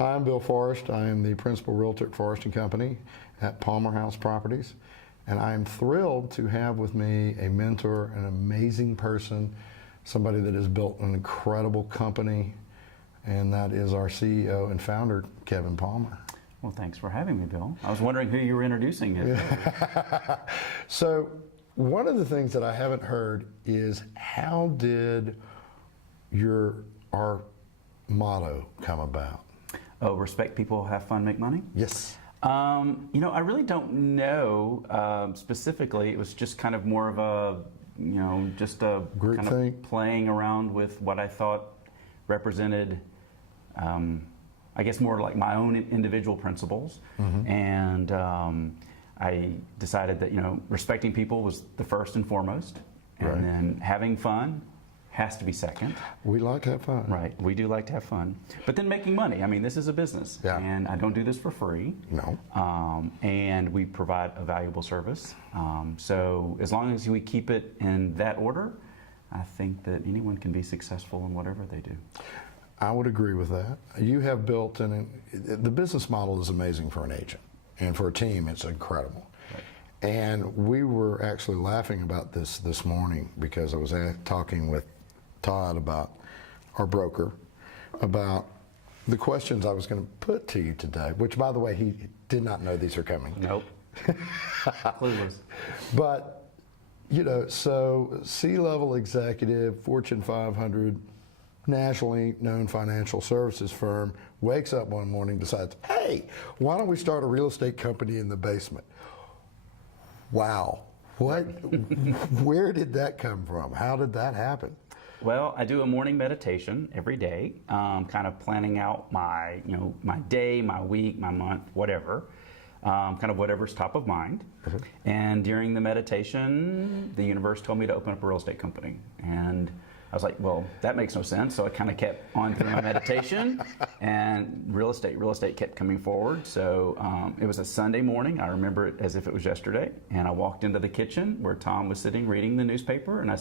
Hi, I'm Bill Forrest. I am the principal realtor at Forrest & Company at Palmer House Properties. And I am thrilled to have with me a mentor, an amazing person, somebody that has built an incredible company, and that is our CEO and founder, Kevin Palmer. Well, thanks for having me, Bill. I was wondering who you were introducing. So one of the things that I haven't heard is, how did our motto come about? Oh, respect people, have fun, make money? Yes. I really don't know specifically. It was just kind of more of a, just a Group kind thing. of playing around with what I thought represented, I guess, more like my own individual principles. And I decided that, respecting people was the first and foremost. And then having fun has to be second. We like to have fun. Right, we do like to have fun. But then making money, I mean, this is a business. Yeah. And I don't do this for free. No. And we provide a valuable service. So as long as we keep it in that order, I think that anyone can be successful in whatever they do. I would agree with that. You have built the business model is amazing for an agent, and for a team it's incredible. Right. And we were actually laughing about this morning because I was talking with Todd, about our broker, about the questions I was going to put to you today, which, by the way, he did not know these are coming. Nope. Clueless. But, so C-level executive, Fortune 500, nationally known financial services firm, wakes up one morning, decides, hey, why don't we start a real estate company in the basement? Wow. Where did that come from? How did that happen? Well, I do a morning meditation every day, kind of planning out my, my day, my week, my month, whatever, kind of whatever's top of mind. And during the meditation, the universe told me to open up a real estate company. And I was like, well, that makes no sense. So I kind of kept on through my meditation, and real estate kept coming forward. So it was a Sunday morning. I remember it as if it was yesterday. And I walked into the kitchen where Tom was sitting reading the newspaper, and I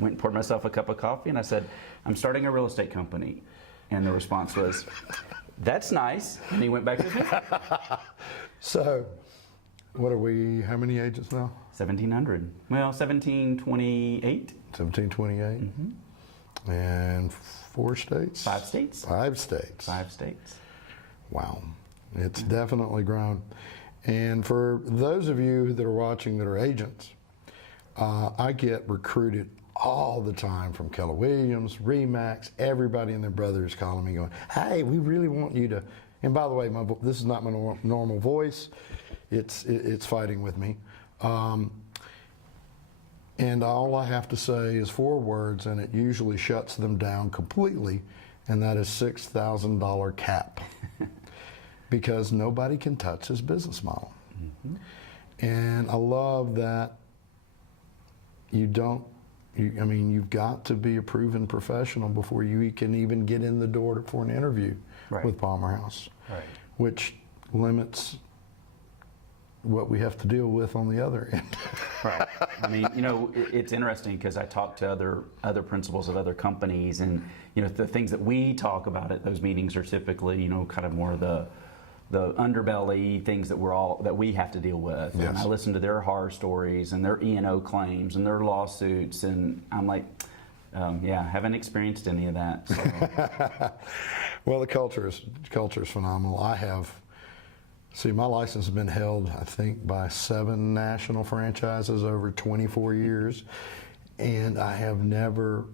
went and poured myself a cup of coffee, and I said, I'm starting a real estate company. And the response was, that's nice. And he went back to his newspaper. So, what are we, how many agents now? 1,700. Well, 1,728. 1728. And 4 states? 5 states. 5 states. 5 states. Wow. It's definitely grown. And for those of you that are watching that are agents, I get recruited all the time from Keller Williams, RE/MAX, everybody and their brother is calling me going, hey, we really want you to, and by the way, this is not my normal voice. It's fighting with me. And all I have to say is 4 words, and it usually shuts them down completely, and that is $6,000 cap. Because nobody can touch this business model. And I love that you've got to be a proven professional before you can even get in the door for an interview with Palmer House, which limits what we have to deal with on the other end. Right. I mean, it's interesting because I talk to other principals of other companies, and the things that we talk about at those meetings are typically kind of more the underbelly things that we have to deal with. Yes. And I listen to their horror stories and their E&O claims and their lawsuits, and I'm like, haven't experienced any of that. So. Well, the culture is phenomenal. My license has been held, I think, by 7 national franchises over 24 years, and I have never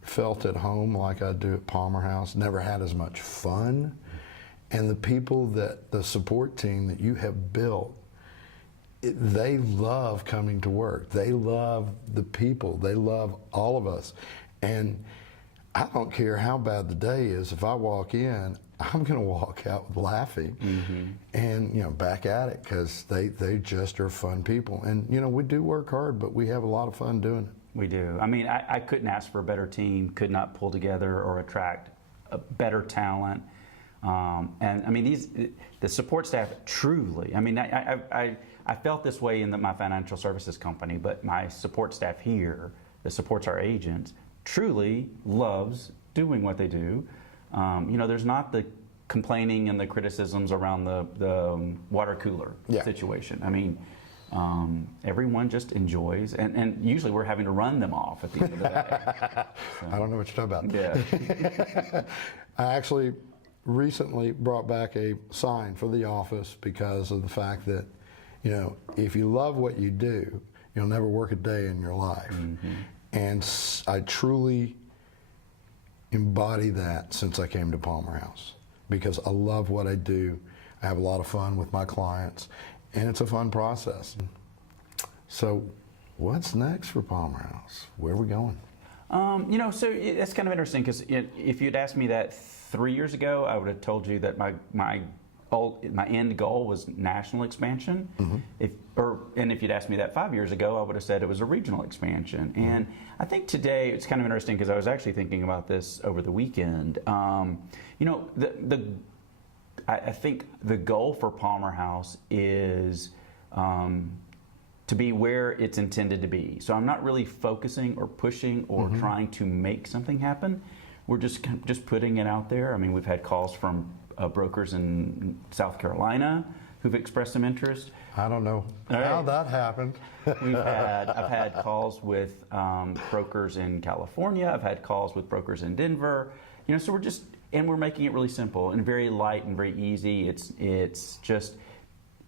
felt at home like I do at Palmer House, never had as much fun, and the support team that you have built, they love coming to work. They love the people. They love all of us, and I don't care how bad the day is. If I walk in, I'm going to walk out laughing and back at it, because they just are fun people. And we do work hard, but we have a lot of fun doing it. We do. I mean, I couldn't ask for a better team. Could not pull together or attract a better talent. And I mean, the support staff truly. I mean, I felt this way in my financial services company, but my support staff here that supports our agents truly loves doing what they do. There's not the complaining and the criticisms around the water cooler Yeah. situation. I mean, everyone just enjoys, and usually we're having to run them off at the end of the day. I don't know what you're talking about. Yeah. I actually recently brought back a sign for the office because of the fact that, if you love what you do, you'll never work a day in your life. And I truly embody that since I came to Palmer House, because I love what I do. I have a lot of fun with my clients, and it's a fun process. So what's next for Palmer House? Where are we going? So it's kind of interesting because if you'd asked me that 3 years ago, I would have told you that my end goal was national expansion. And if you'd asked me that 5 years ago, I would have said it was a regional expansion. And I think today it's kind of interesting because I was actually thinking about this over the weekend. I think the goal for Palmer House is to be where it's intended to be. So I'm not really focusing or pushing or trying to make something happen. We're just putting it out there. I mean, we've had calls from brokers in South Carolina who've expressed some interest. I don't know how that happened. I've had calls with brokers in California. I've had calls with brokers in Denver. So we're making it really simple and very light and very easy. It's just,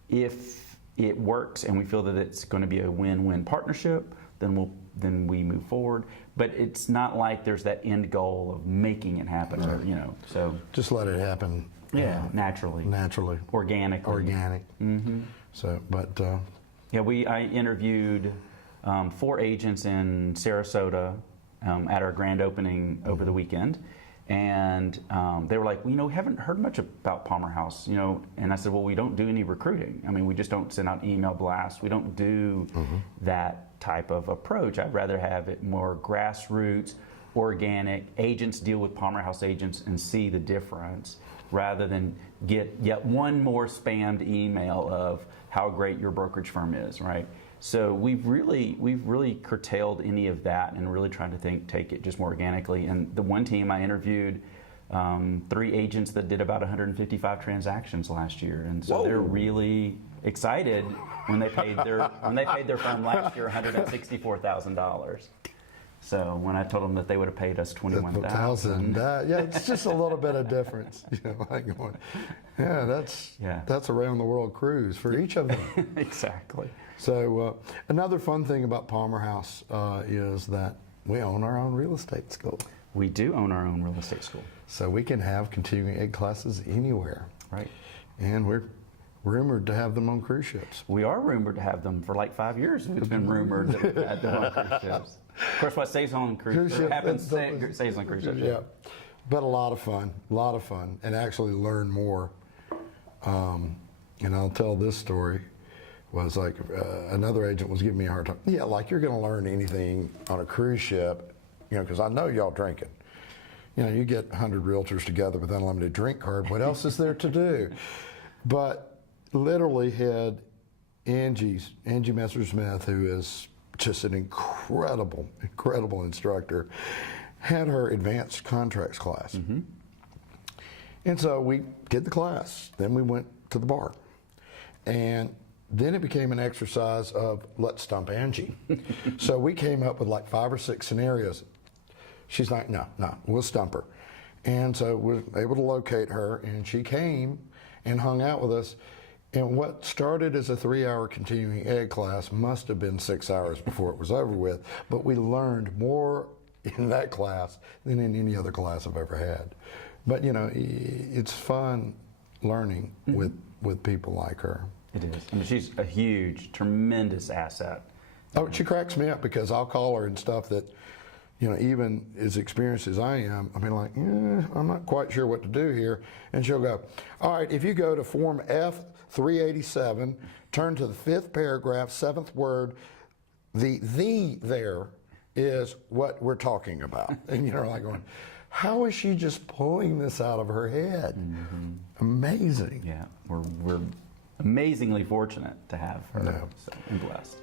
if it works and we feel that it's going to be a win-win partnership, then we move forward. But it's not like there's that end goal of making it happen, so Just let it happen. naturally, organically, organic. So, but I interviewed 4 agents in Sarasota at our grand opening over the weekend, and they were like, we haven't heard much about Palmer House, and I said, well, we don't do any recruiting. I mean, we just don't send out email blasts. We don't do that type of approach. I'd rather have it more grassroots, organic. Agents deal with Palmer House agents and see the difference, rather than get yet one more spammed email of how great your brokerage firm is, right? So we've really curtailed any of that and really trying to take it just more organically. And the one team I interviewed, 3 agents that did about 155 transactions last year, and so they're really excited when they paid their firm last year $164,000. So when I told them that they would have paid us $21,000, it's just a little bit of difference. That's a round the world cruise for each of them. Exactly. So another fun thing about Palmer House is that we own our own real estate school. We do own our own real estate school. So we can have continuing ed classes anywhere. Right. And we're rumored to have them on cruise ships. We are rumored to have them for like 5 years. It's been rumored that we've had them on cruise ships. Of course, what stays on cruise ships stays on cruise ships. Yeah. But a lot of fun, and actually learn more. And I'll tell this story. Was like another agent was giving me a hard time. Yeah, like you're going to learn anything on a cruise ship, because I know y'all drinking. You get 100 realtors together with unlimited drink card. What else is there to do? But literally had Angie Messersmith, who is just an incredible instructor, had her advanced contracts class. And so we did the class. Then we went to the bar. And then it became an exercise of let's stump Angie. So we came up with like 5 or 6 scenarios. She's like, no, we'll stump her. And so we were able to locate her, and she came and hung out with us. And what started as a 3-hour continuing ed class must have been 6 hours before it was over with. But we learned more in that class than in any other class I've ever had. But it's fun learning with people like her. It is. I mean, she's a huge, tremendous asset. Oh, she cracks me up because I'll call her and stuff that, even as experienced as I am, I mean, like, I'm not quite sure what to do here. And she'll go, all right, if you go to Form F-387, turn to the 5th paragraph, 7th word, the there is what we're talking about. And you're like going, how is she just pulling this out of her head? Amazing. Yeah, we're amazingly fortunate to have her. No. So, and blessed.